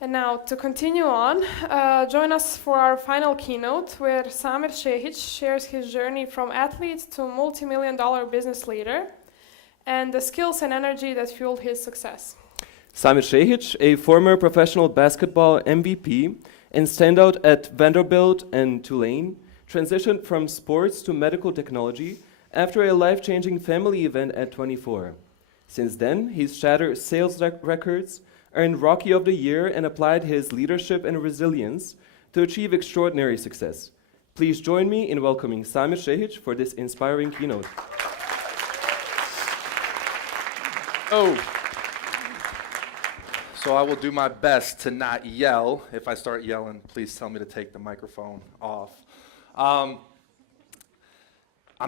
And now, to continue on, join us for our final keynote, where Samir Šehić shares his journey from athlete to multi-million-dollar business leader and the skills and energy that fueled his success. Samir Šehić, a former professional basketball MVP and standout at Vanderbilt and Tulane, transitioned from sports to medical technology after a life-changing family event at 24. Since then, he's shattered sales records, earned Rookie of the Year, and applied his leadership and resilience to achieve extraordinary success. Please join me in welcoming Samir Šehić for this inspiring keynote. So I will do my best to not yell. If I start yelling, please tell me to take the microphone off. I'm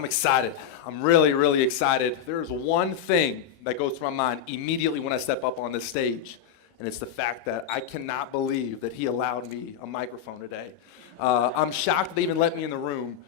excited. I'm really, really excited. There's one thing that goes through my mind immediately when I step up on this stage, and it's the fact that I cannot believe that he allowed me a microphone today. I'm shocked that they even let me in the room.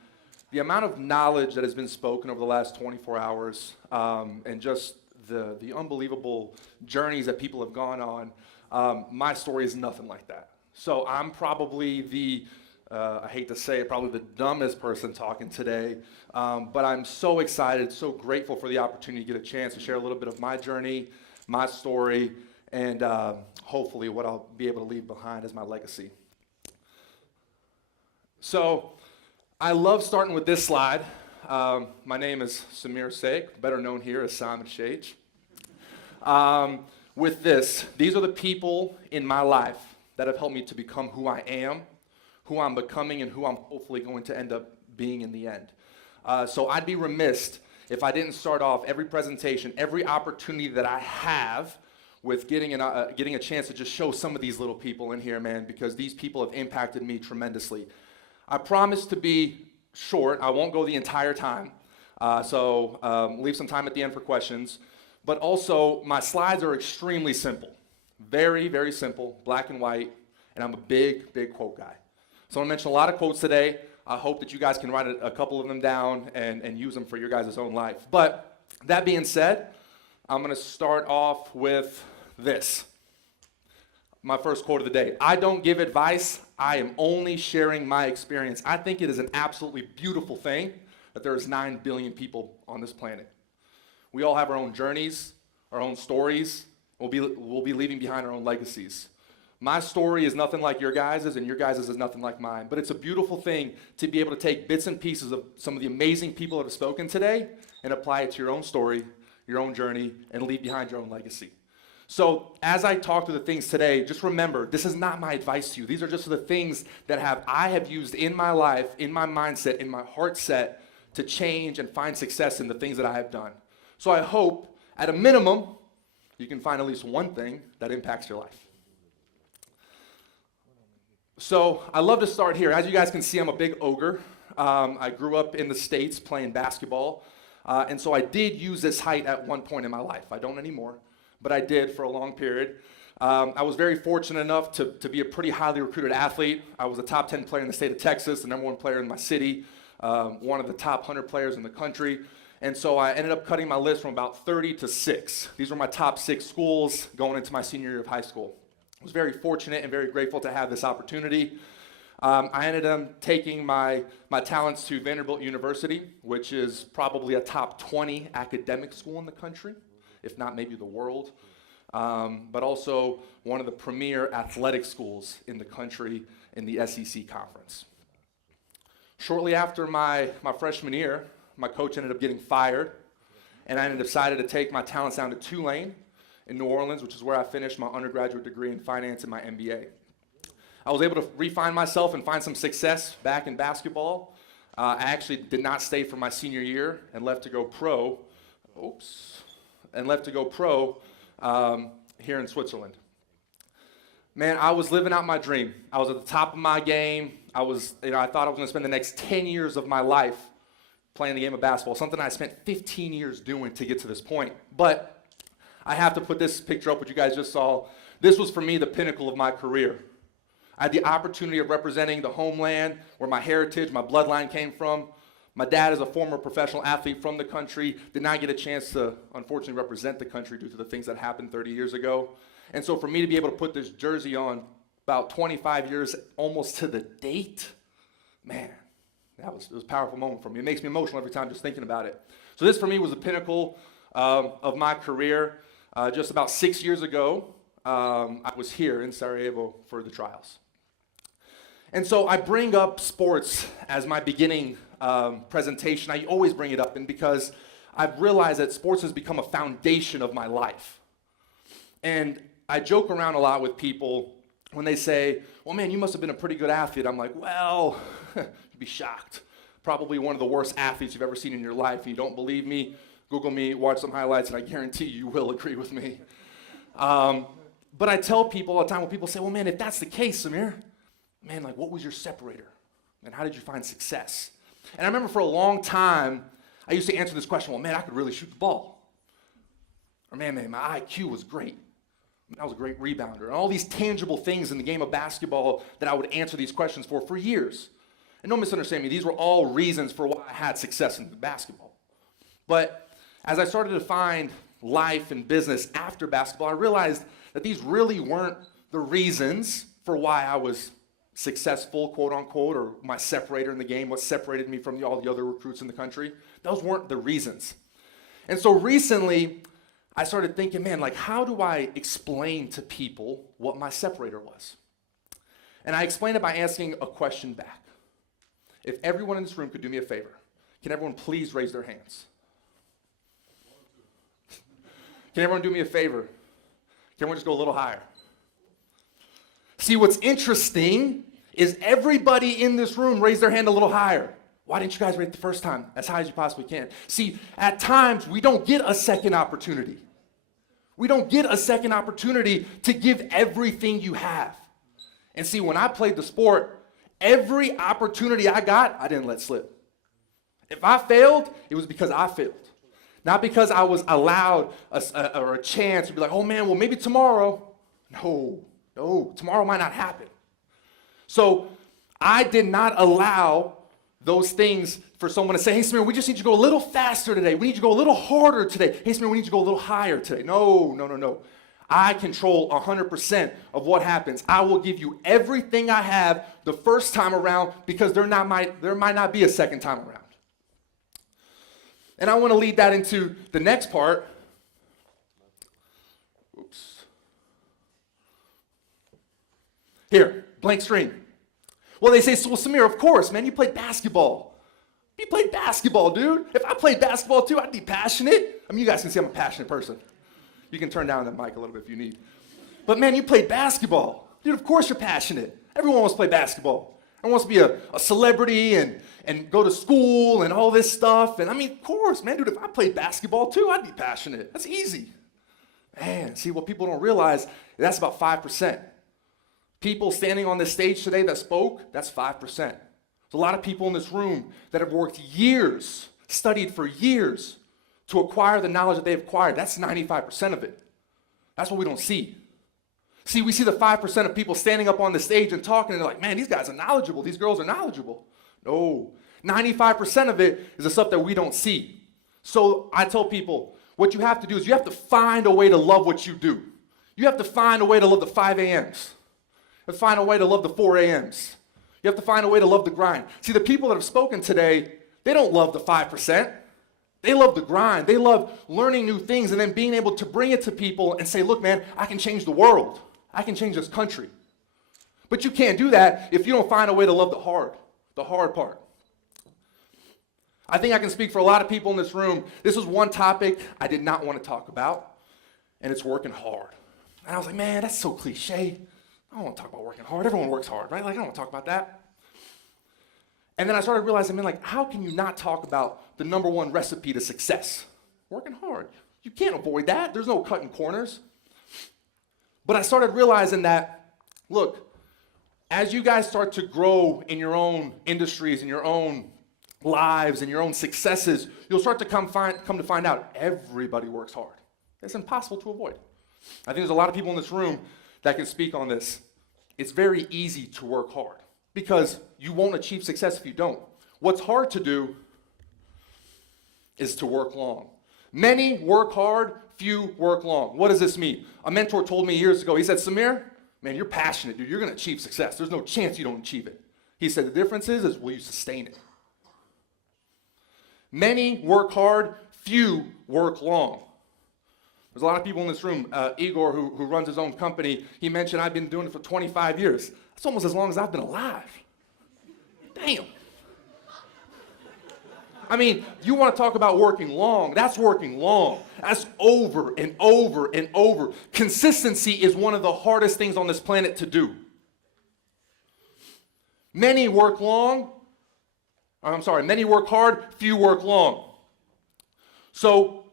The amount of knowledge that has been spoken over the last 24 hours and just the unbelievable journeys that people have gone on, my story is nothing like that. So I'm probably I hate to say it, probably the dumbest person talking today, but I'm so excited, so grateful for the opportunity to get a chance to share a little bit of my journey, my story, and hopefully what I'll be able to leave behind as my legacy. So I love starting with this slide. My name is Samir Šehić, better known here as Samir Šehić. With these are the people in my life that have helped me to become who I am, who I'm becoming, and who I'm hopefully going to end up being in the end. So I'd be remiss if I didn't start off every presentation, every opportunity that I have with getting a chance to just show some of these little people in here, man, because these people have impacted me tremendously. I promise to be short. I won't go the entire time, so leave some time at the end for questions. But also, my slides are extremely simple, very, very simple, black and white, and I'm a big, big quote guy. So I'm going to mention a lot of quotes today. I hope that you guys can write a couple of them down and use them for your guys' own life. But that being said, I'm going to start off with this. My first quote of the day. I don't give advice. I am only sharing my experience. I think it is an absolutely beautiful thing that there's 9 billion people on this planet. We all have our own journeys, our own stories. We'll be leaving behind our own legacies. My story is nothing like your guys's, and your guys's is nothing like mine. But it's a beautiful thing to be able to take bits and pieces of some of the amazing people that have spoken today and apply it to your own story, your own journey, and leave behind your own legacy. So as I talk through the things today, just remember, this is not my advice to you. These are just the things that I have used in my life, in my mindset, in my heart set to change and find success in the things that I have done. So I hope, at a minimum, you can find at least one thing that impacts your life. So I love to start here. As you guys can see, I'm a big ogre. I grew up in the States playing basketball. And so I did use this height at one point in my life. I don't anymore, but I did for a long period. I was very fortunate enough to be a pretty highly recruited athlete. I was a top 10 player in the state of Texas, the #1 player in my city, one of the top 100 players in the country. And so I ended up cutting my list from about 30 to 6. These were my top 6 schools going into my senior year of high school. I was very fortunate and very grateful to have this opportunity. I ended up taking my talents to Vanderbilt University, which is probably a top 20 academic school in the country, if not maybe the world, but also one of the premier athletic schools in the country in the SEC conference. Shortly after my freshman year, my coach ended up getting fired, and I decided to take my talents down to Tulane in New Orleans, which is where I finished my undergraduate degree in finance and my MBA. I was able to refine myself and find some success back in basketball. I actually did not stay for my senior year and left to go pro. Here in Switzerland. Man, I was living out my dream. I was at the top of my game. I thought I was going to spend the next 10 years of my life playing the game of basketball, something I spent 15 years doing to get to this point. But I have to put this picture up, what you guys just saw. This was, for me, the pinnacle of my career. I had the opportunity of representing the homeland, where my heritage, my bloodline came from, My dad is a former professional athlete from the country, did not get a chance to, unfortunately, represent the country due to the things that happened 30 years ago. And so for me to be able to put this jersey on about 25 years, almost to the date, man, it was a powerful moment for me. It makes me emotional every time just thinking about it. So this for me was the pinnacle of my career. Just about 6 years ago, I was here in Sarajevo for the trials. And so I bring up sports as my beginning presentation. I always bring it up, and because I've realized that sports has become a foundation of my life. And I joke around a lot with people when they say, well, man, you must have been a pretty good athlete. I'm like, well, you'd be shocked. Probably one of the worst athletes you've ever seen in your life. If you don't believe me, Google me, watch some highlights, and I guarantee you will agree with me. But I tell people all the time, when people say, well, man, if that's the case, Samir, man, like, what was your separator? And how did you find success? And I remember for a long time, I used to answer this question, well, man, I could really shoot the ball. Or, man, my IQ was great. I was a great rebounder. And all these tangible things in the game of basketball that I would answer these questions for years. And don't misunderstand me, these were all reasons for why I had success in basketball. But as I started to find life and business after basketball, I realized that these really weren't the reasons for why I was successful, quote unquote, or my separator in the game, what separated me from all the other recruits in the country. Those weren't the reasons. And so recently, I started thinking, man, like, how do I explain to people what my separator was? And I explained it by asking a question back. If everyone in this room could do me a favor, can everyone please raise their hands? Can everyone do me a favor? Can everyone just go a little higher? See, what's interesting is everybody in this room raised their hand a little higher. Why didn't you guys rate the first time as high as you possibly can? See, at times, we don't get a second opportunity. We don't get a second opportunity to give everything you have. And see, when I played the sport, every opportunity I got, I didn't let slip. If I failed, it was because I failed. Not because I was allowed a chance to be like, oh man, well maybe tomorrow. No, tomorrow might not happen. So I did not allow those things for someone to say, hey Samir, we just need you to go a little faster today. We need you to go a little harder today. Hey Samir, we need you to go a little higher today. No. I control 100% of what happens. I will give you everything I have the first time around because there might not be a second time around. And I want to lead that into the next part. Oops. Here, blank screen. Well, they say, so Samir, of course, man, you played basketball. You played basketball, dude. If I played basketball too, I'd be passionate. I mean, you guys can see I'm a passionate person. You can turn down that mic a little bit if you need. But man, you played basketball. Dude, of course you're passionate. Everyone wants to play basketball. Everyone wants to be a celebrity and go to school and all this stuff. And I mean, of course, man, dude, if I played basketball too, I'd be passionate. That's easy. Man, see, what people don't realize, that's about 5%. People standing on this stage today that spoke, that's 5%. There's a lot of people in this room that have worked years, studied for years to acquire the knowledge that they've acquired. That's 95% of it. That's what we don't see. See, we see the 5% of people standing up on the stage and talking, and they're like, man, these guys are knowledgeable. These girls are knowledgeable. No, 95% of it is the stuff that we don't see. So I tell people, what you have to do is you have to find a way to love what you do. You have to find a way to love the 5 a.m.s. You have to find a way to love the 4 a.m.s. You have to find a way to love the grind. See, the people that have spoken today, they don't love the 5%. They love the grind. They love learning new things and then being able to bring it to people and say, look, man, I can change the world. I can change this country. But you can't do that if you don't find a way to love the hard part. I think I can speak for a lot of people in this room. This was one topic I did not want to talk about, and it's working hard. And I was like, man, that's so cliche. I don't want to talk about working hard. Everyone works hard, right? Like, I don't want to talk about that. And then I started realizing, man, like, how can you not talk about the number one recipe to success? Working hard. You can't avoid that. There's no cutting corners. But I started realizing that, look, as you guys start to grow in your own industries, in your own lives, and your own successes, you'll start to come to find out everybody works hard. It's impossible to avoid. I think there's a lot of people in this room that can speak on this. It's very easy to work hard because you won't achieve success if you don't. What's hard to do is to work long. Many work hard, few work long. What does this mean? A mentor told me years ago, he said, Samir, man, you're passionate, dude. You're going to achieve success. There's no chance you don't achieve it. He said, the difference is will you sustain it? Many work hard, few work long. There's a lot of people in this room. Igor, who runs his own company, he mentioned I've been doing it for 25 years. That's almost as long as I've been alive. Damn. I mean, you want to talk about working long, that's working long. That's over and over and over. Consistency is one of the hardest things on this planet to do. Many work hard, few work long. So,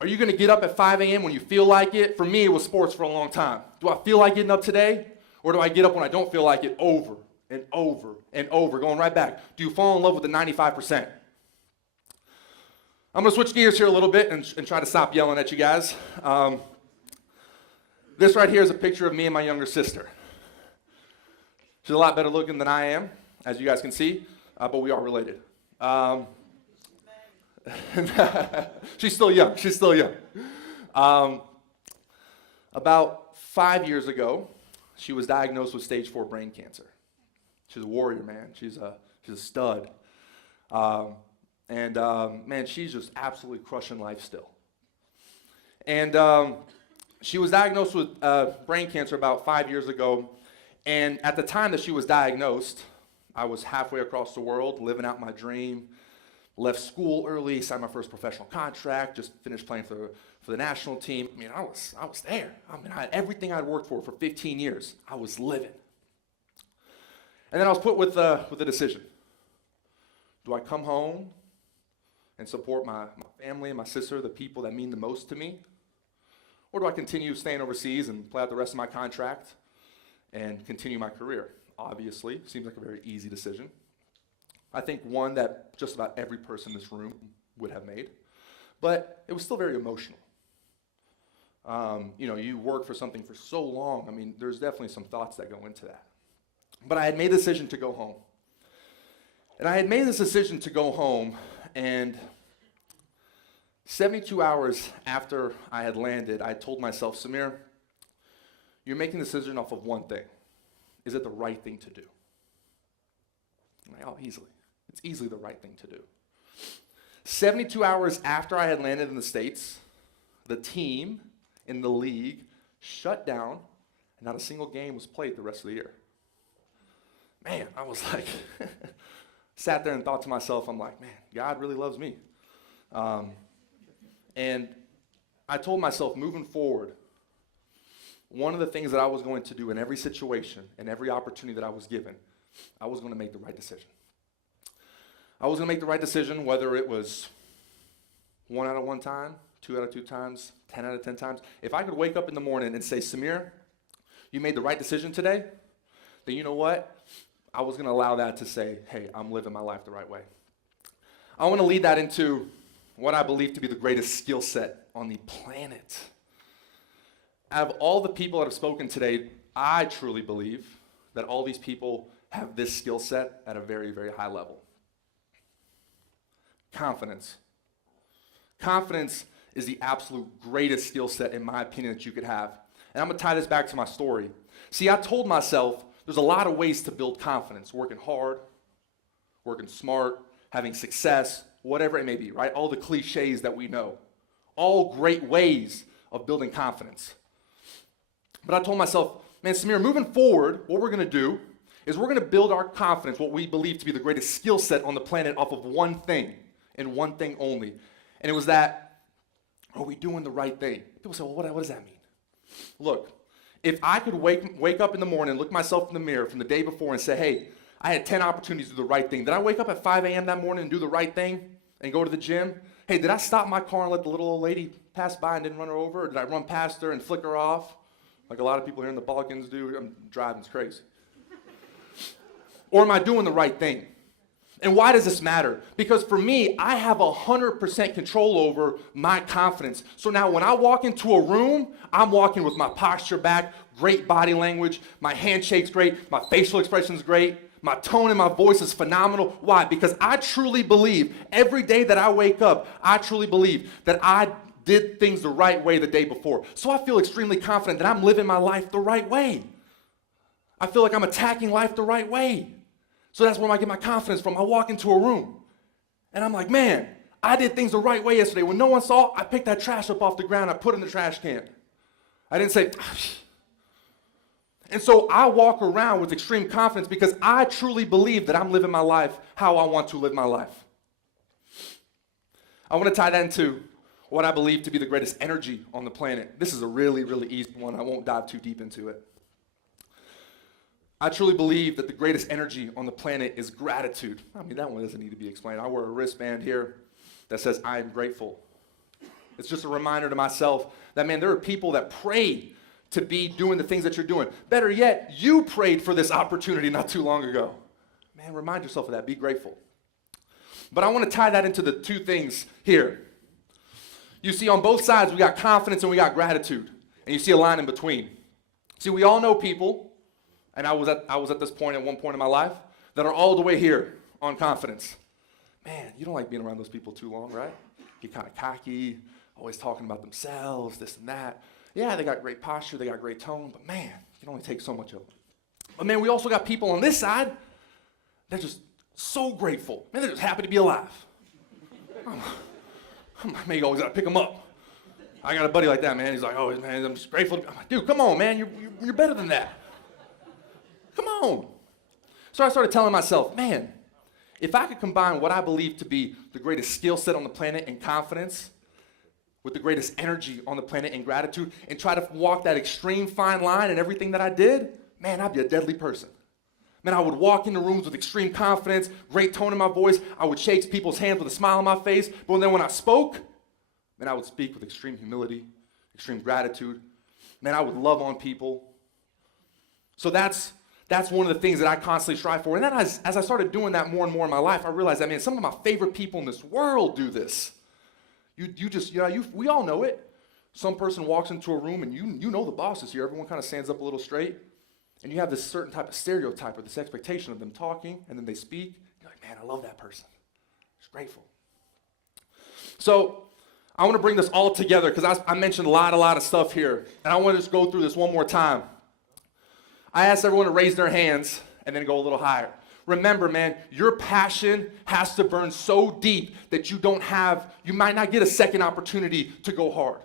are you going to get up at 5 a.m. when you feel like it? For me, it was sports for a long time. Do I feel like getting up today? Or do I get up when I don't feel like it over and over and over, going right back? Do you fall in love with the 95%? I'm going to switch gears here a little bit and try to stop yelling at you guys. This right here is a picture of me and my younger sister. She's a lot better looking than I am, as you guys can see, but we are related. She's still young. About 5 years ago, she was diagnosed with stage 4 brain cancer. She's a warrior, man. She's a stud. Man, she's just absolutely crushing life still. And she was diagnosed with brain cancer about 5 years ago. And at the time that she was diagnosed, I was halfway across the world, living out my dream. Left school early, signed my first professional contract, just finished playing for the national team. I mean, I was there. I mean, I had everything I'd worked for 15 years. I was living. And then I was put with a decision. Do I come home and support my family and my sister, the people that mean the most to me? Or do I continue staying overseas and play out the rest of my contract and continue my career? Obviously, seems like a very easy decision. I think one that just about every person in this room would have made. But it was still very emotional. You work for something for so long. I mean, there's definitely some thoughts that go into that. But I had made the decision to go home. And I had made this decision to go home, and 72 hours after I had landed, I told myself, Samir, you're making the decision off of one thing. Is it the right thing to do? I'm like, oh, easily. It's easily the right thing to do. 72 hours after I had landed in the States, the team in the league shut down, and not a single game was played the rest of the year. Man, I was like, sat there and thought to myself, I'm like, man, God really loves me. And I told myself, moving forward, one of the things that I was going to do in every situation and every opportunity that I was given, I was going to make the right decision. I was going to make the right decision, whether it was 1 out of 1 time, 2 out of 2 times, 10 out of 10 times. If I could wake up in the morning and say, Samir, you made the right decision today, then you know what? I was going to allow that to say, hey, I'm living my life the right way. I want to lead that into what I believe to be the greatest skill set on the planet. Out of all the people that have spoken today, I truly believe that all these people have this skill set at a very, very high level. Confidence. Confidence is the absolute greatest skill set, in my opinion, that you could have. And I'm going to tie this back to my story. See, I told myself there's a lot of ways to build confidence. Working hard, working smart, having success, whatever it may be, right? All the cliches that we know. All great ways of building confidence. But I told myself, man, Samir, moving forward, what we're going to do is we're going to build our confidence, what we believe to be the greatest skill set on the planet, off of one thing, and one thing only. And it was that, are we doing the right thing? People say, well, what does that mean? Look, if I could wake up in the morning, look myself in the mirror from the day before and say, hey, I had 10 opportunities to do the right thing. Did I wake up at 5 a.m. that morning and do the right thing and go to the gym? Hey, did I stop my car and let the little old lady pass by and didn't run her over? Or did I run past her and flick her off? Like a lot of people here in the Balkans do. I'm driving, it's crazy. Or am I doing the right thing? And why does this matter? Because for me, I have 100% control over my confidence. So now when I walk into a room, I'm walking with my posture back, great body language, my handshake's great, my facial expression's great, My tone and my voice is phenomenal. Why? Because I truly believe every day that I wake up, I truly believe that I did things the right way the day before. So I feel extremely confident that I'm living my life the right way. I feel like I'm attacking life the right way. So that's where I get my confidence from. I walk into a room and I'm like, man, I did things the right way yesterday. When no one saw, I picked that trash up off the ground. I put it in the trash can. I didn't say, and so I walk around with extreme confidence because I truly believe that I'm living my life how I want to live my life. I want to tie that into what I believe to be the greatest energy on the planet. This is a really, really easy one. I won't dive too deep into it. I truly believe that the greatest energy on the planet is gratitude. I mean, that one doesn't need to be explained. I wear a wristband here that says, I am grateful. It's just a reminder to myself that, man, there are people that pray to be doing the things that you're doing. Better yet, you prayed for this opportunity not too long ago. Man, remind yourself of that. Be grateful. But I want to tie that into the two things here. You see, on both sides, we got confidence and we got gratitude. And you see a line in between. See, we all know people, and I was at this point at one point in my life, that are all the way here on confidence. Man, you don't like being around those people too long, right? You're kind of cocky, always talking about themselves, this and that. Yeah, they got great posture, they got great tone, but man, you can only take so much of them. But man, we also got people on this side, they're just so grateful. Man, they're just happy to be alive. Man, you always gotta pick them up. I got a buddy like that, man. He's like, oh, man, I'm just grateful. I'm like, dude, come on, man, you're better than that. Come on. So I started telling myself, man, if I could combine what I believe to be the greatest skill set on the planet and confidence with the greatest energy on the planet and gratitude and try to walk that extreme fine line in everything that I did, man, I'd be a deadly person. Man, I would walk into rooms with extreme confidence, great tone in my voice. I would shake people's hands with a smile on my face. But then when I spoke, man, I would speak with extreme humility, extreme gratitude. Man, I would love on people. So that's one of the things that I constantly strive for. And then as I started doing that more and more in my life, I realized that, man, some of my favorite people in this world do this. We all know it. Some person walks into a room and you know the boss is here. Everyone kind of stands up a little straight. And you have this certain type of stereotype or this expectation of them talking, and then they speak. You're like, man, I love that person. Just grateful. So I want to bring this all together because I mentioned a lot of stuff here. And I want to just go through this one more time. I asked everyone to raise their hands and then go a little higher. Remember, man, your passion has to burn so deep that you might not get a second opportunity to go hard.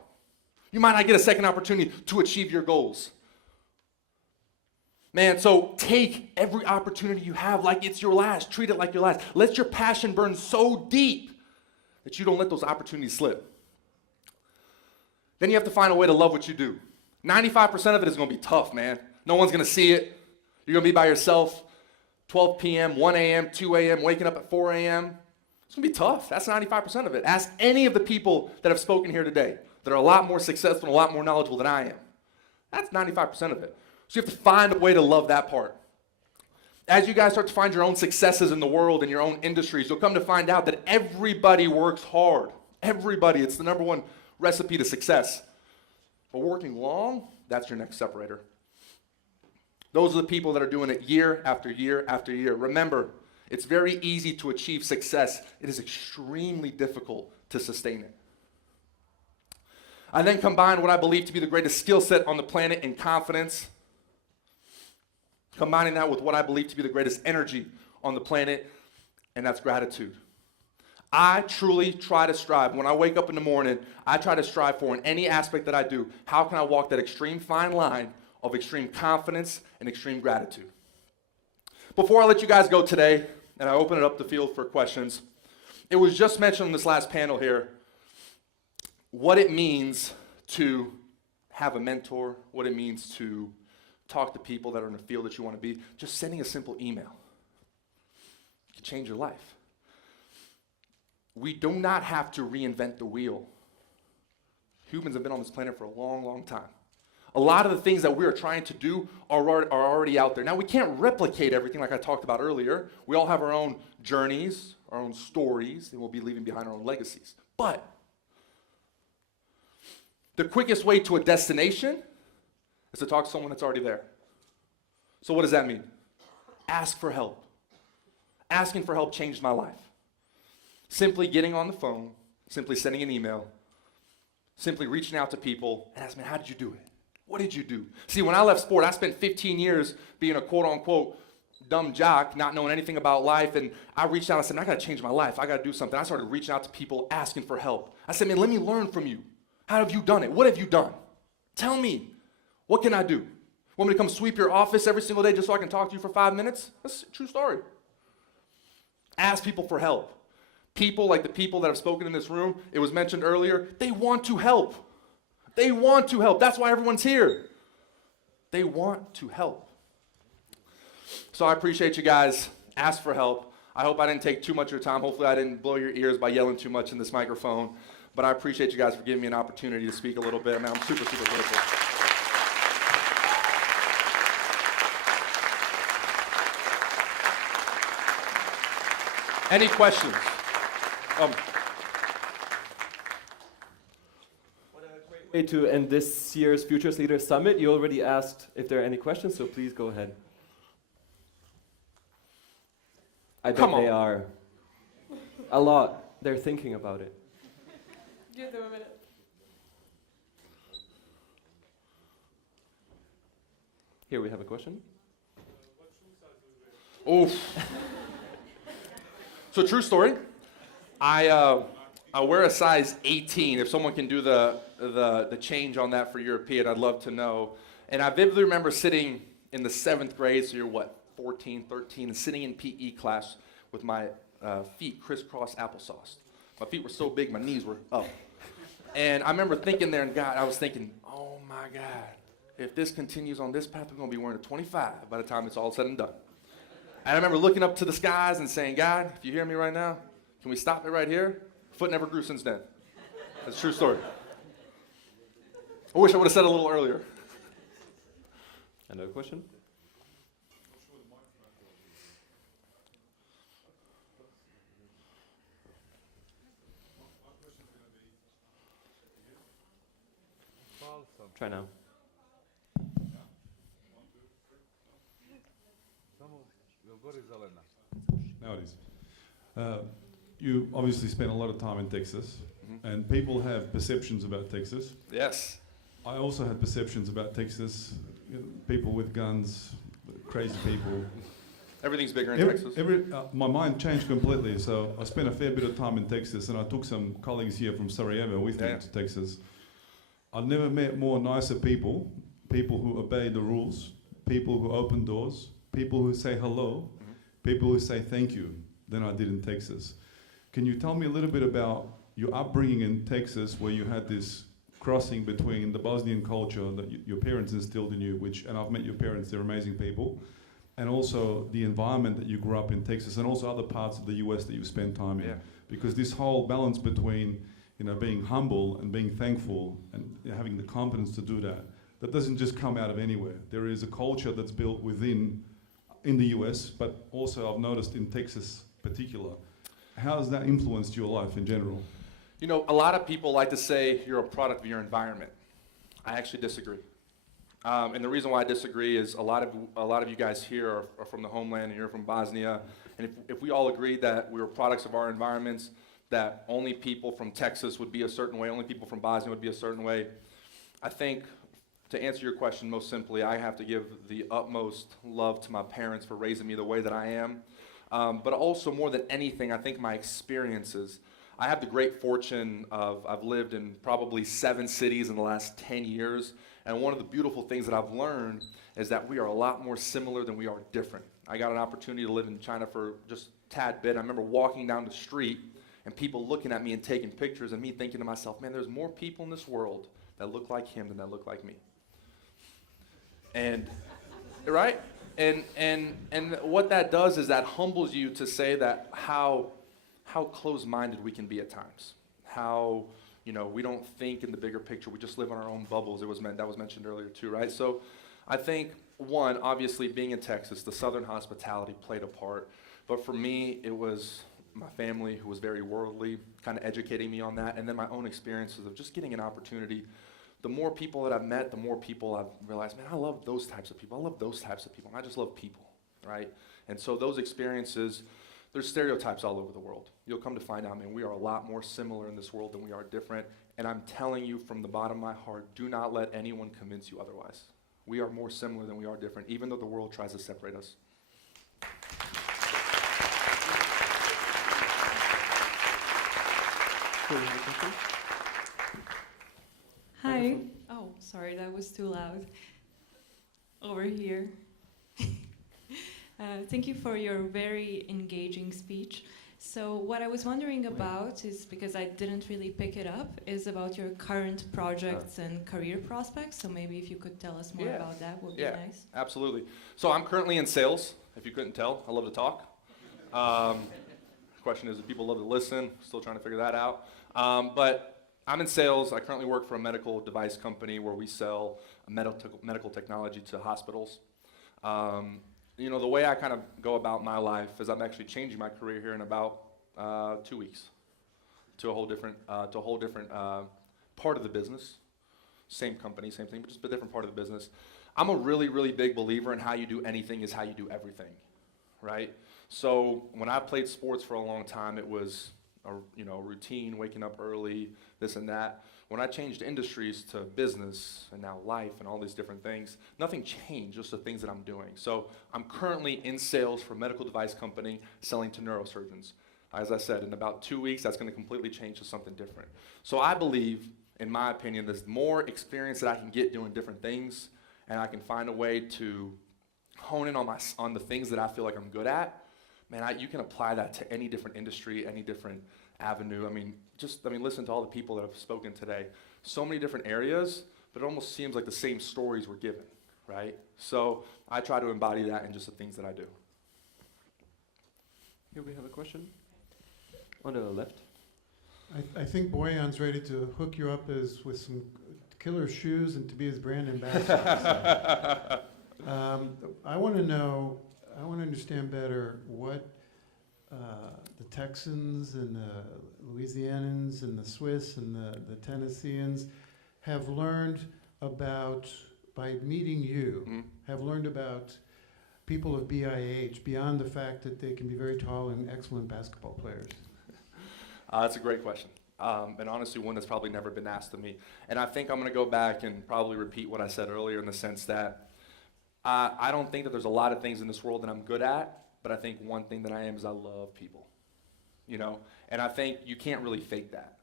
You might not get a second opportunity to achieve your goals. Man, so take every opportunity you have like it's your last. Treat it like your last. Let your passion burn so deep that you don't let those opportunities slip. Then you have to find a way to love what you do. 95% of it is going to be tough, man. No one's going to see it. You're going to be by yourself. 12 p.m., 1 a.m., 2 a.m., waking up at 4 a.m. It's going to be tough. That's 95% of it. Ask any of the people that have spoken here today that are a lot more successful and a lot more knowledgeable than I am. That's 95% of it. So you have to find a way to love that part. As you guys start to find your own successes in the world and your own industries, you'll come to find out that everybody works hard. Everybody. It's the number one recipe to success. But working long, that's your next separator. Those are the people that are doing it year after year after year. Remember, it's very easy to achieve success. It is extremely difficult to sustain it. I then combine what I believe to be the greatest skill set on the planet in confidence, combining that with what I believe to be the greatest energy on the planet, and that's gratitude. I truly try to strive. When I wake up in the morning, I try to strive for, in any aspect that I do, how can I walk that extreme fine line of extreme confidence and extreme gratitude. Before I let you guys go today, and I open it up the field for questions, it was just mentioned in this last panel here what it means to have a mentor, what it means to talk to people that are in the field that you want to be. Just sending a simple email can change your life. We do not have to reinvent the wheel. Humans have been on this planet for a long, long time. A lot of the things that we are trying to do are already out there. Now, we can't replicate everything like I talked about earlier. We all have our own journeys, our own stories, and we'll be leaving behind our own legacies. But the quickest way to a destination is to talk to someone that's already there. So what does that mean? Ask for help. asking for help changed my life. Simply getting on the phone, simply sending an email, simply reaching out to people and asking, how did you do it? What did you do? See, when I left sport, I spent 15 years being a quote-unquote dumb jock, not knowing anything about life, and I reached out and said, I gotta change my life, I gotta do something. I started reaching out to people, asking for help. I said, man, let me learn from you. How have you done it? What have you done? Tell me, what can I do? Want me to come sweep your office every single day just so I can talk to you for 5 minutes? That's a true story. Ask people for help. People like the people that have spoken in this room, it was mentioned earlier, they want to help. They want to help. That's why everyone's here. They want to help. So I appreciate you guys. Ask for help. I hope I didn't take too much of your time. Hopefully I didn't blow your ears by yelling too much in this microphone. But I appreciate you guys for giving me an opportunity to speak a little bit. Man, I'm super, super grateful. Any questions? What a great way to end this year's Futures Leaders Summit. You already asked if there are any questions, so please go ahead. I bet they are. A lot. They're thinking about it. Give them a minute. Here we have a question. Oof. So true story. I wear a size 18. If someone can do the change on that for European, I'd love to know. And I vividly remember sitting in the 7th grade, so you're what, 14, 13, and sitting in PE class with my feet crisscross applesauce. My feet were so big, my knees were up. And I remember thinking there, and God, I was thinking, oh my God, if this continues on this path, we're going to be wearing a 25 by the time it's all said and done. And I remember looking up to the skies and saying, God, if you hear me right now, can we stop it right here? Foot never grew since then. That's a true story. I wish I would have said it a little earlier. Another question? Try now. Now it is. You obviously spent a lot of time in Texas, and people have perceptions about Texas. Yes. I also had perceptions about Texas, people with guns, crazy people. Everything's bigger in Texas. My mind changed completely, so I spent a fair bit of time in Texas, and I took some colleagues here from Sarajevo with me to Texas. I've never met more nicer people, people who obey the rules, people who open doors, people who say hello, people who say thank you, than I did in Texas. Can you tell me a little bit about your upbringing in Texas, where you had this crossing between the Bosnian culture that your parents instilled in you, and I've met your parents, they're amazing people, and also the environment that you grew up in Texas, and also other parts of the US that you spent time in. Because this whole balance between being humble and being thankful and having the confidence to do that, that doesn't just come out of anywhere. There is a culture that's built in the US, but also I've noticed in Texas in particular. How has that influenced your life in general? You know, a lot of people like to say you're a product of your environment. I actually disagree. And the reason why I disagree is a lot of you guys here are from the homeland, and you're from Bosnia. And if we all agreed that we were products of our environments, that only people from Texas would be a certain way, only people from Bosnia would be a certain way, I think, to answer your question most simply, I have to give the utmost love to my parents for raising me the way that I am. But also, more than anything, I think my experiences. I have the great fortune of, I've lived in probably 7 cities in the last 10 years, and one of the beautiful things that I've learned is that we are a lot more similar than we are different. I got an opportunity to live in China for just a tad bit. I remember walking down the street and people looking at me and taking pictures, and me thinking to myself, man, there's more people in this world that look like him than that look like me. And, right? And what that does is that humbles you to say that how close-minded we can be at times. How, we don't think in the bigger picture. We just live in our own bubbles. That was mentioned earlier too, right? So I think, one, obviously being in Texas, the Southern hospitality played a part. But for me, it was my family who was very worldly, kind of educating me on that, and then my own experiences of just getting an opportunity. The more people that I've met, the more people I've realized, man, I love those types of people. I love those types of people. I just love people, right? And so those experiences, there's stereotypes all over the world. You'll come to find out, man, we are a lot more similar in this world than we are different. And I'm telling you from the bottom of my heart, do not let anyone convince you otherwise. We are more similar than we are different, even though the world tries to separate us. Hi. Oh, sorry, that was too loud. Over here. Thank you for your very engaging speech. So what I was wondering about is, because I didn't really pick it up, is about your current projects and career prospects. So maybe if you could tell us more about that, would be nice. Absolutely. So I'm currently in sales, if you couldn't tell. I love to talk. The question is, if people love to listen, still trying to figure that out. But I'm in sales. I currently work for a medical device company where we sell medical technology to hospitals. You know, the way I kind of go about my life is I'm actually changing my career here in about 2 weeks to a whole different part of the business. Same company, same thing, but just a different part of the business. I'm a really, really big believer in how you do anything is how you do everything, right? So when I played sports for a long time, it was a routine, waking up early, this and that. When I changed industries to business and now life and all these different things, nothing changed, just the things that I'm doing. So I'm currently in sales for a medical device company selling to neurosurgeons. As I said, in about 2 weeks, that's going to completely change to something different. So I believe, in my opinion, there's more experience that I can get doing different things, and I can find a way to hone in on the things that I feel like I'm good at. Man, you can apply that to any different industry, any different avenue. I mean, listen to all the people that have spoken today. So many different areas, but it almost seems like the same stories were given, right? So I try to embody that in just the things that I do. Here we have a question. On the left. I think Boyan's ready to hook you up with some killer shoes and to be his brand ambassador. I want to understand better what the Texans and the Louisianans and the Swiss and the Tennesseans have learned about, by meeting you, have learned about people of BIH beyond the fact that they can be very tall and excellent basketball players? That's a great question. And honestly, one that's probably never been asked of me. And I think I'm going to go back and probably repeat what I said earlier in the sense that I don't think that there's a lot of things in this world that I'm good at, but I think one thing that I am is I love people, you know? And I think you can't really fake that.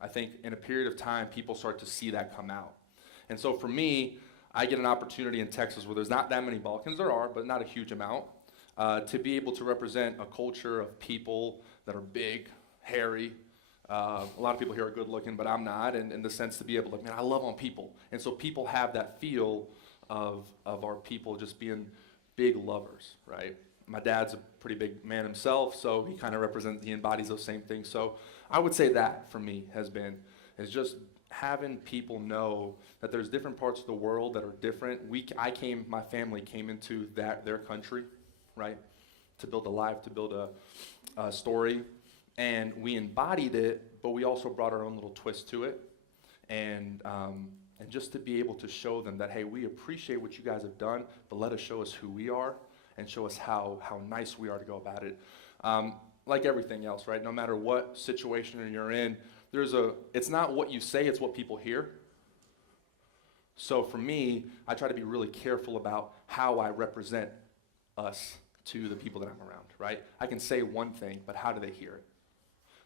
I think in a period of time, people start to see that come out. And so for me, I get an opportunity in Texas where there's not that many Balkans. There are, but not a huge amount, to be able to represent a culture of people that are big, hairy. A lot of people here are good looking, but I'm not, and in the sense to be able to, man, I love on people. And so people have that feel of our people just being big lovers, right? My dad's a pretty big man himself, so he kind of he embodies those same things. So I would say that for me is just having people know that there's different parts of the world that are different. My family came into their country, right? To build a life, to build a story. And we embodied it, but we also brought our own little twist to it. And just to be able to show them that, hey, we appreciate what you guys have done, but let us show us who we are and show us how nice we are to go about it. Like everything else, right? No matter what situation you're in, it's not what you say, it's what people hear. So for me, I try to be really careful about how I represent us to the people that I'm around, right? I can say one thing, but how do they hear it?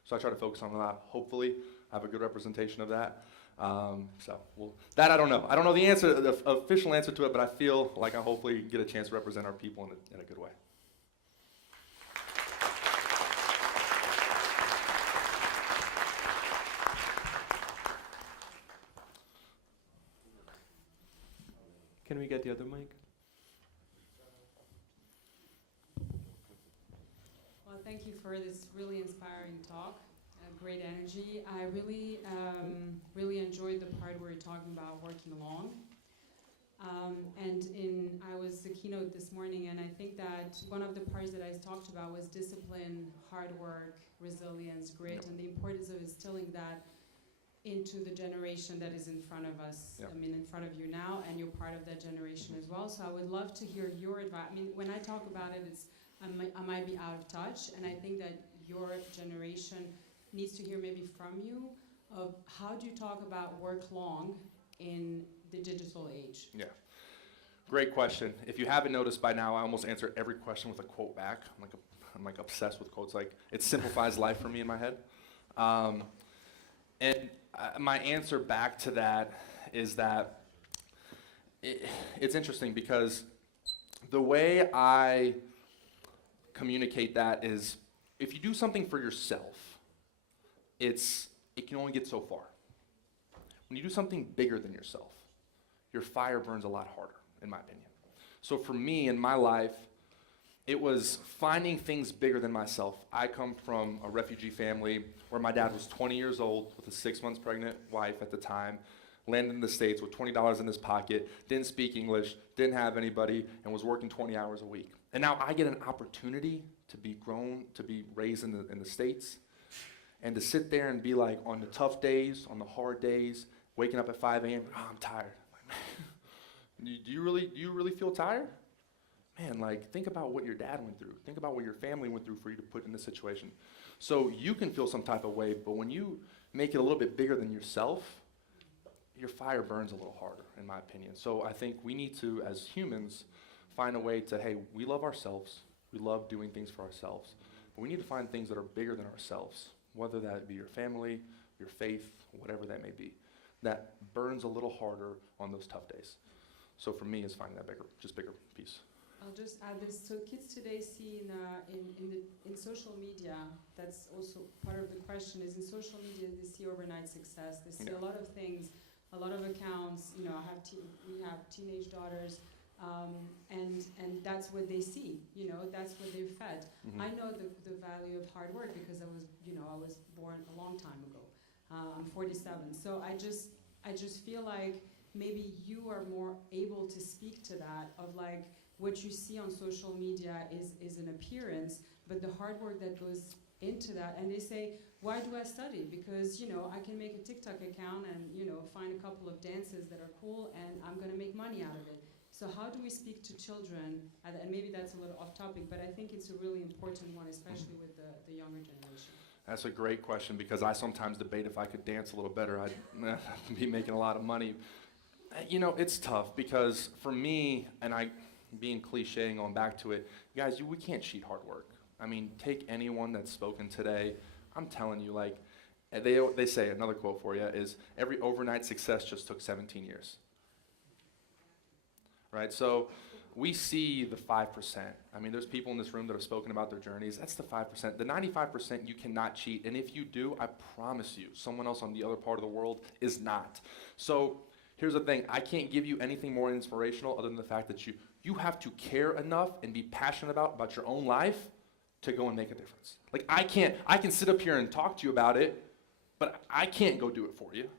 So I try to focus on that. Hopefully, I have a good representation of that. That I don't know. I don't know the official answer to it, but I feel like I hopefully get a chance to represent our people in a good way. Can we get the other mic? Well, thank you for this really inspiring talk. Great energy. I really enjoyed the part where you're talking about working along. I was the keynote this morning, and I think that one of the parts that I talked about was discipline, hard work, resilience, grit, and the importance of instilling that into the generation that is in front of us. Yep. I mean, in front of you now, and you're part of that generation as well. So I would love to hear your advice. I mean, when I talk about it, I might be out of touch. And I think that your generation needs to hear maybe from you of how do you talk about work long in the digital age? Yeah. Great question. If you haven't noticed by now, I almost answer every question with a quote back. I'm like obsessed with quotes. Like, it simplifies life for me in my head. My answer back to that is that it's interesting because the way I communicate that is if you do something for yourself, it can only get so far. When you do something bigger than yourself, your fire burns a lot harder, in my opinion. So for me, in my life, it was finding things bigger than myself. I come from a refugee family where my dad was 20 years old with a 6 months pregnant wife at the time, landed in the States with $20 in his pocket, didn't speak English, didn't have anybody, and was working 20 hours a week. And now I get an opportunity to be grown, to be raised in the States, and to sit there and be like, on the tough days, on the hard days, waking up at 5 a.m., I'm tired. Do you really feel tired? Man, like, think about what your dad went through. Think about what your family went through for you to put in this situation. So you can feel some type of way, but when you make it a little bit bigger than yourself, your fire burns a little harder, in my opinion. So I think we need to, as humans, find a way to, hey, we love ourselves. We love doing things for ourselves. But we need to find things that are bigger than ourselves, whether that be your family, your faith, whatever that may be. That burns a little harder on those tough days. So for me, it's finding that bigger piece. I'll just add this. So kids today see in social media, that's also part of the question, is in social media they see overnight success. They see a lot of things, a lot of accounts. You know, we have teenage daughters, and that's what they see. You know, that's what they're fed. Mm-hmm. I know the value of hard work because I was born a long time ago. I'm 47, so I just feel like maybe you are more able to speak to that of like, what you see on social media is an appearance, but the hard work that goes into that, and they say, why do I study? Because, you know, I can make a TikTok account and, you know, find a couple of dances that are cool and I'm gonna make money out of it. So how do we speak to children, and maybe that's a little off topic, but I think it's a really important one, especially with the younger generation. That's a great question because I sometimes debate if I could dance a little better, I'd be making a lot of money. You know, it's tough because for me, and being cliche and going back to it, guys, we can't cheat hard work. I mean, take anyone that's spoken today. I'm telling you, like, they say, another quote for you is, every overnight success just took 17 years. Right? So we see the 5%. I mean, there's people in this room that have spoken about their journeys. That's the 5%. The 95% you cannot cheat. And if you do, I promise you, someone else on the other part of the world is not. So here's the thing. I can't give you anything more inspirational other than the fact that you have to care enough and be passionate about your own life to go and make a difference. Like, I can sit up here and talk to you about it, but I can't go do it for you.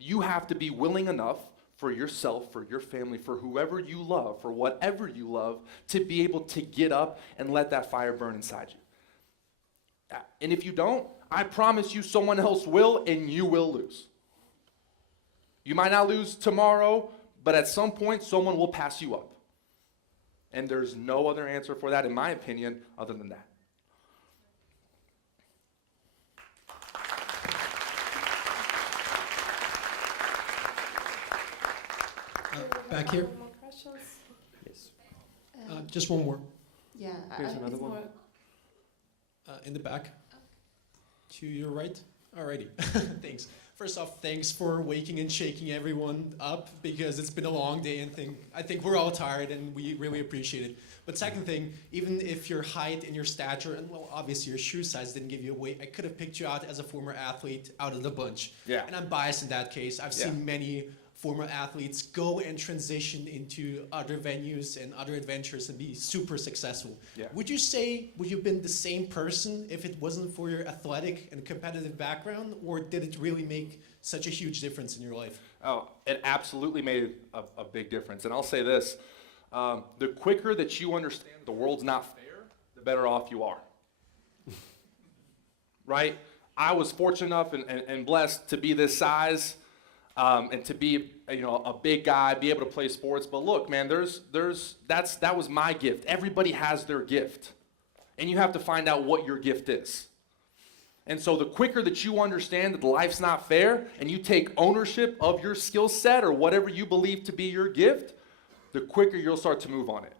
You have to be willing enough for yourself, for your family, for whoever you love, for whatever you love, to be able to get up and let that fire burn inside you. And if you don't, I promise you someone else will, and you will lose. You might not lose tomorrow, but at some point, someone will pass you up. And there's no other answer for that, in my opinion, other than that. Back here. More questions? Yes. Just one more. Yeah. Here's another one. In the back. To your right. Alrighty. Thanks. First off, thanks for waking and shaking everyone up because it's been a long day and I think we're all tired and we really appreciate it. But second thing, even if your height and your stature and well, obviously your shoe size didn't give you away, I could have picked you out as a former athlete out of the bunch. Yeah. And I'm biased in that case. I've seen many former athletes go and transition into other venues and other adventures and be super successful. Yeah. Would you have been the same person if it wasn't for your athletic and competitive background, or did it really make such a huge difference in your life? Oh, it absolutely made a big difference. And I'll say this, the quicker that you understand the world's not fair, the better off you are. Right? I was fortunate enough and blessed to be this size. and to be, a big guy, be able to play sports. But look, man, that was my gift. Everybody has their gift, and you have to find out what your gift is. And so the quicker that you understand that life's not fair, and you take ownership of your skill set or whatever you believe to be your gift, the quicker you'll start to move on it.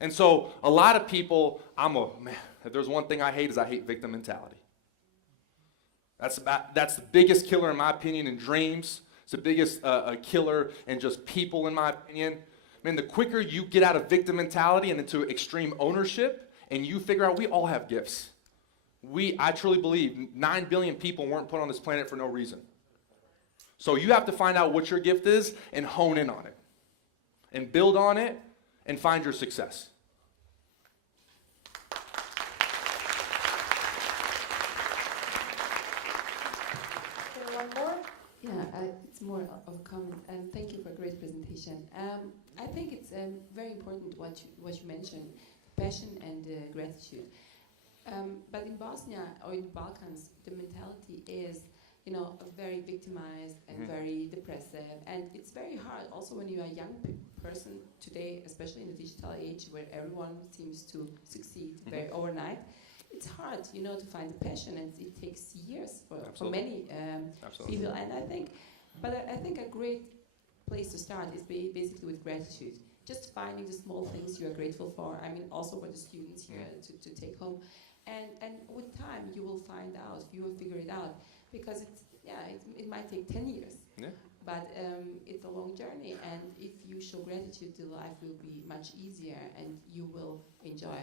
And so a lot of people, if there's one thing I hate, is I hate victim mentality. That's the biggest killer, in my opinion, in dreams. It's the biggest killer in just people, in my opinion. Man, the quicker you get out of victim mentality and into extreme ownership, and you figure out we all have gifts. I truly believe 9 billion people weren't put on this planet for no reason. So you have to find out what your gift is and hone in on it. And build on it and find your success. One more? Yeah, it's more of a comment, and thank you for a great presentation. I think it's very important what you mentioned, passion and gratitude. But in Bosnia or in the Balkans, the mentality is, very victimized and very depressive, and it's very hard. Also, when you're a young person today, especially in the digital age, where everyone seems to succeed very overnight, it's hard, to find the passion, and it takes years for many people. And I think a great place to start is basically with gratitude. Just finding the small things you are grateful for. I mean, also for the students here to take home. And with time, you will find out, you will figure it out, because it might take 10 years, but it's a long journey, and if you show gratitude, the life will be much easier, and you will enjoy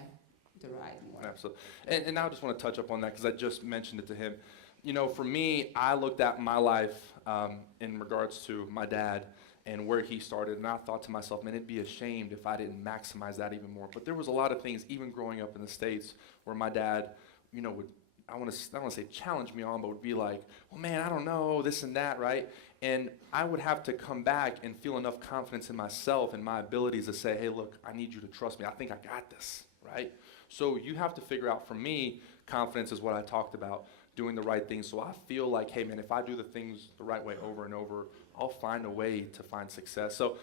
the ride more. Absolutely. And I just want to touch up on that, because I just mentioned it to him. For me, I looked at my life in regards to my dad and where he started, and I thought to myself, man, it'd be ashamed if I didn't maximize that even more. But there was a lot of things, even growing up in the States, where my dad, would, I don't want to say challenge me on, but would be like, well, man, I don't know, this and that, right? And I would have to come back and feel enough confidence in myself and my abilities to say, hey, look, I need you to trust me. I think I got this, right? So you have to figure out, for me, confidence is what I talked about, doing the right things. So I feel like, hey, man, if I do the things the right way over and over, I'll find a way to find success. So,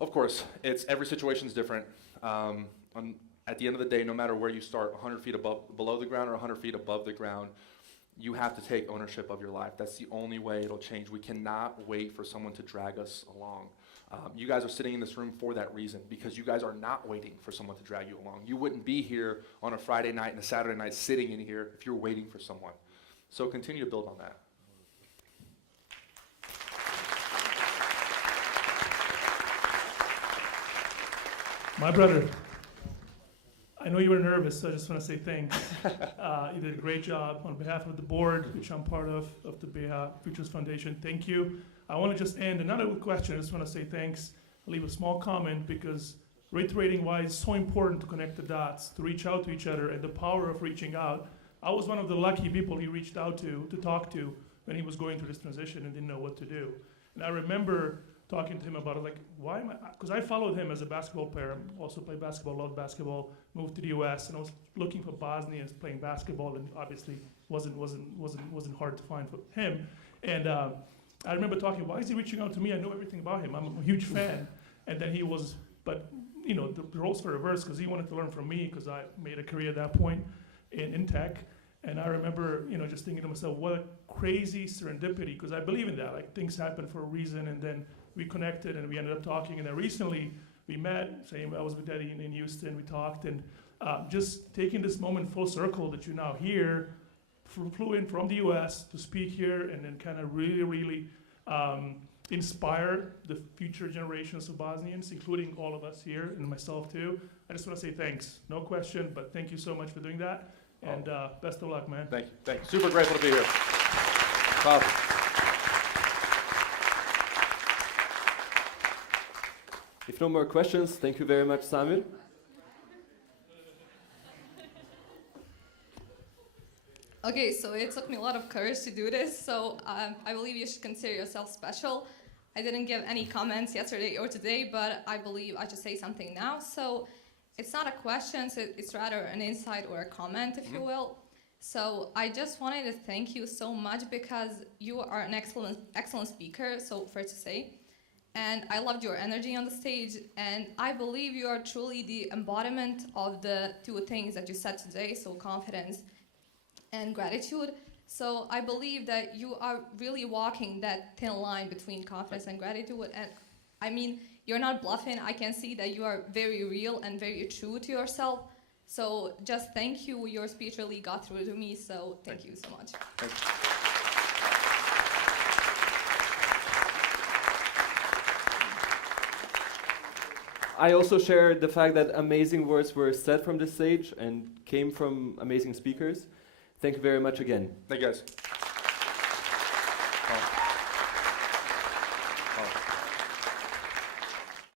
of course, every situation is different. At the end of the day, no matter where you start, 100 feet below the ground or 100 feet above the ground, you have to take ownership of your life. That's the only way it'll change. We cannot wait for someone to drag us along. You guys are sitting in this room for that reason, because you guys are not waiting for someone to drag you along. You wouldn't be here on a Friday night and a Saturday night sitting in here if you're waiting for someone. So continue to build on that. My brother, I know you were nervous, so I just want to say thanks. You did a great job on behalf of the board, which I'm part of the Beha Futures Foundation. Thank you. I want to just end, another question, I just want to say thanks. I'll leave a small comment, because reiterating why it's so important to connect the dots, to reach out to each other, and the power of reaching out. I was one of the lucky people he reached out to talk to when he was going through this transition and didn't know what to do. And I remember talking to him about it, like, why am I, because I followed him as a basketball player, also played basketball, loved basketball, moved to the US, and I was looking for Bosnians playing basketball, and obviously wasn't hard to find for him. And I remember talking, why is he reaching out to me? I know everything about him. I'm a huge fan. And then he was, but the roles were reversed, because he wanted to learn from me, because I made a career at that point in tech. And I remember, just thinking to myself, what a crazy serendipity, because I believe in that. Like, things happen for a reason, and then we connected, and we ended up talking. And then recently, we met. I was with Eddie in Houston. We talked, and just taking this moment full circle that you're now here, flew in from the U.S. to speak here, and then kind of really inspire the future generations of Bosnians, including all of us here, and myself too. I just want to say thanks. No question, but thank you so much for doing that. And best of luck, man. Thank you. Super grateful to be here. Wow. If no more questions, thank you very much, Samir. Okay, so it took me a lot of courage to do this, so I believe you should consider yourself special. I didn't give any comments yesterday or today, but I believe I should say something now. So it's not a question, it's rather an insight or a comment, if you will. So I just wanted to thank you so much because you are an excellent speaker, so fair to say. And I loved your energy on the stage, and I believe you are truly the embodiment of the two things that you said today, so confidence and gratitude. So I believe that you are really walking that thin line between confidence and gratitude. And I mean, you're not bluffing. I can see that you are very real and very true to yourself. So just thank you. Your speech really got through to me, so thank you so much. Thank you. I also share the fact that amazing words were said from the stage and came from amazing speakers. Thank you very much again. Thank you, guys. Oh.